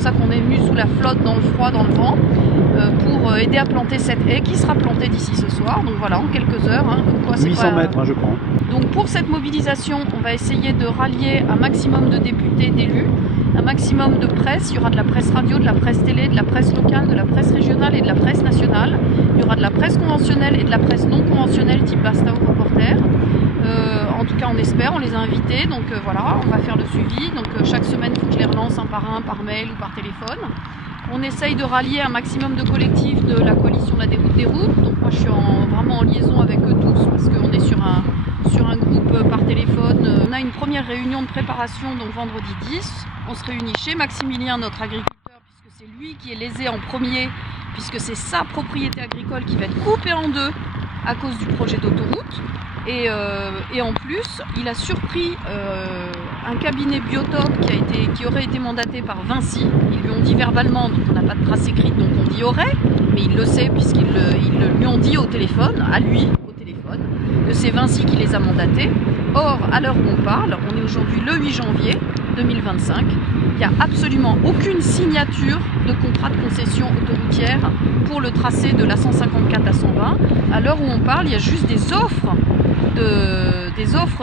ça qu'on est venu sous la flotte, dans le froid, dans le vent, pour aider à planter cette haie qui sera plantée d'ici ce soir. Donc voilà, en quelques heures. Hein, quoi, 800 mètres, hein, je crois. Donc pour cette mobilisation, on va essayer de rallier un maximum de députés, d'élus, un maximum de presse. Il y aura de la presse radio, de la presse télé, de la presse locale, de la presse régionale et de la presse nationale. Il y aura de la presse conventionnelle et de la presse non conventionnelle type Basta ou Reporter. En tout cas, on espère, on les a invités. Donc voilà, on va faire le suivi. Donc chaque semaine, il faut que je les relance un, par mail ou par téléphone. On essaye de rallier un maximum de collectifs de la coalition de la déroute des routes. Donc moi, je suis vraiment en liaison avec eux tous parce qu'on est sur un groupe par téléphone. On a une première réunion de préparation, donc vendredi 10. On se réunit chez Maximilien, notre agriculteur, puisque c'est lui qui est lésé en premier, puisque c'est sa propriété agricole qui va être coupée en deux à cause du projet d'autoroute. Et en plus, il a surpris un cabinet Biotope qui aurait été mandaté par Vinci. Ils lui ont dit verbalement, donc on n'a pas de trace écrite, donc on dit aurait, mais il le sait puisqu'ils lui ont dit au téléphone, à lui au téléphone, que c'est Vinci qui les a mandatés. Or, à l'heure où on parle, on est aujourd'hui le 8 janvier 2025, il n'y a absolument aucune signature de contrat de concession autoroutière pour le tracé de la 154 à 120. À l'heure où on parle, il y a juste des offres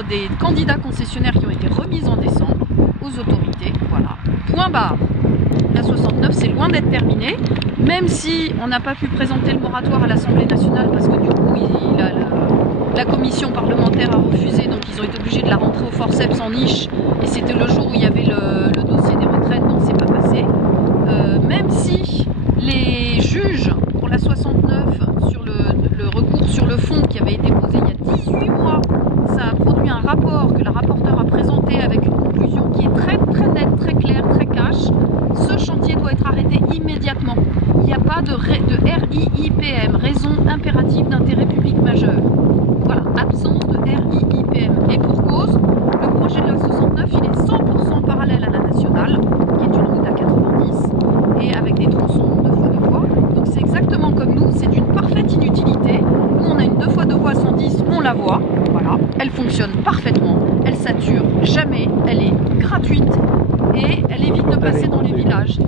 des candidats concessionnaires qui ont été remises en décembre aux autorités. Voilà, point barre. La 69, c'est loin d'être terminé, même si on n'a pas pu présenter le moratoire à l'Assemblée nationale parce que du coup, la commission parlementaire a refusé, donc ils ont été obligés de la rentrer au forceps en niche, et c'était le jour où il y avait le dossier des retraites, donc c'est pas passé. Même si les juges pour la 69 sur le recours sur le fond qui avait été posé il y a 18 mois, ça a produit un rapport que la rapporteure a présenté avec une conclusion qui est très très nette, très claire, très cash. Ce chantier doit être arrêté immédiatement. Il n'y a pas de RIIPM, raison impérative d'intérêt public majeur. Voilà, absence de RIIPM. Et pour cause, le projet de la 69, il est 100% parallèle à la nationale, qui est une route à 90, et avec des tronçons 2x2 voies. Donc c'est exactement comme nous, c'est d'une parfaite inutilité. Nous, on a une 2x2 voies 110, on la voit, voilà, elle fonctionne parfaitement, elle sature jamais, elle est gratuite, et elle évite de passer dans les villages.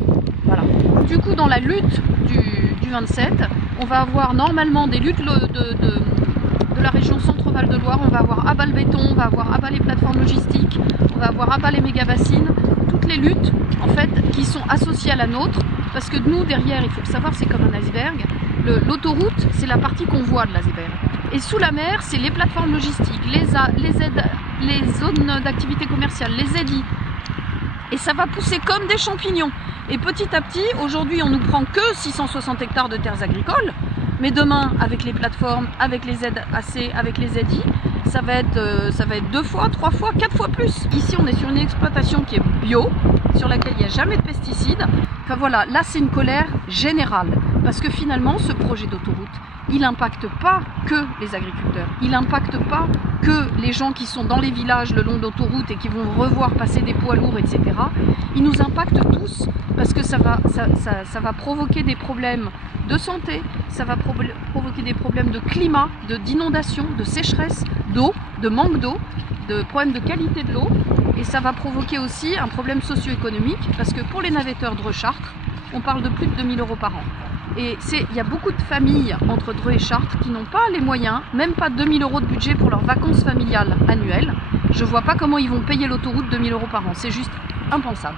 Voilà. Du coup, dans la lutte du 27, on va avoir normalement des luttes de la région Centre-Val de Loire. On va avoir à bas le béton, on va avoir à bas les plateformes logistiques, on va avoir à bas les méga-bassines. Toutes les luttes, en fait, qui sont associées à la nôtre, parce que nous, derrière, il faut le savoir, c'est comme un iceberg. L'autoroute, c'est la partie qu'on voit de l'iceberg. Et sous la mer, c'est les plateformes logistiques, les zones d'activité commerciale, les ZI. Et ça va pousser comme des champignons. Et petit à petit, aujourd'hui, on nous prend que 660 hectares de terres agricoles. Mais demain, avec les plateformes, avec les ZAC, avec les ZI, ça va être 2 fois, 3 fois, 4 fois plus. Ici, on est sur une exploitation qui est bio, sur laquelle il n'y a jamais de pesticides. Enfin voilà, là, c'est une colère générale. Parce que finalement, ce projet d'autoroute, il n'impacte pas que les agriculteurs, il n'impacte pas que les gens qui sont dans les villages le long d'autoroute et qui vont revoir passer des poids lourds, etc. Il nous impacte tous parce que ça va provoquer des problèmes de santé, ça va provoquer des problèmes de climat, d'inondation, de sécheresse, d'eau, de manque d'eau, de problèmes de qualité de l'eau, et ça va provoquer aussi un problème socio-économique parce que pour les navetteurs Dreux-Chartres, on parle de plus de 2 000 € par an. Et il y a beaucoup de familles entre Dreux et Chartres qui n'ont pas les moyens, même pas 2 000 € de budget pour leurs vacances familiales annuelles. Je ne vois pas comment ils vont payer l'autoroute 2 000 € par an, c'est juste impensable.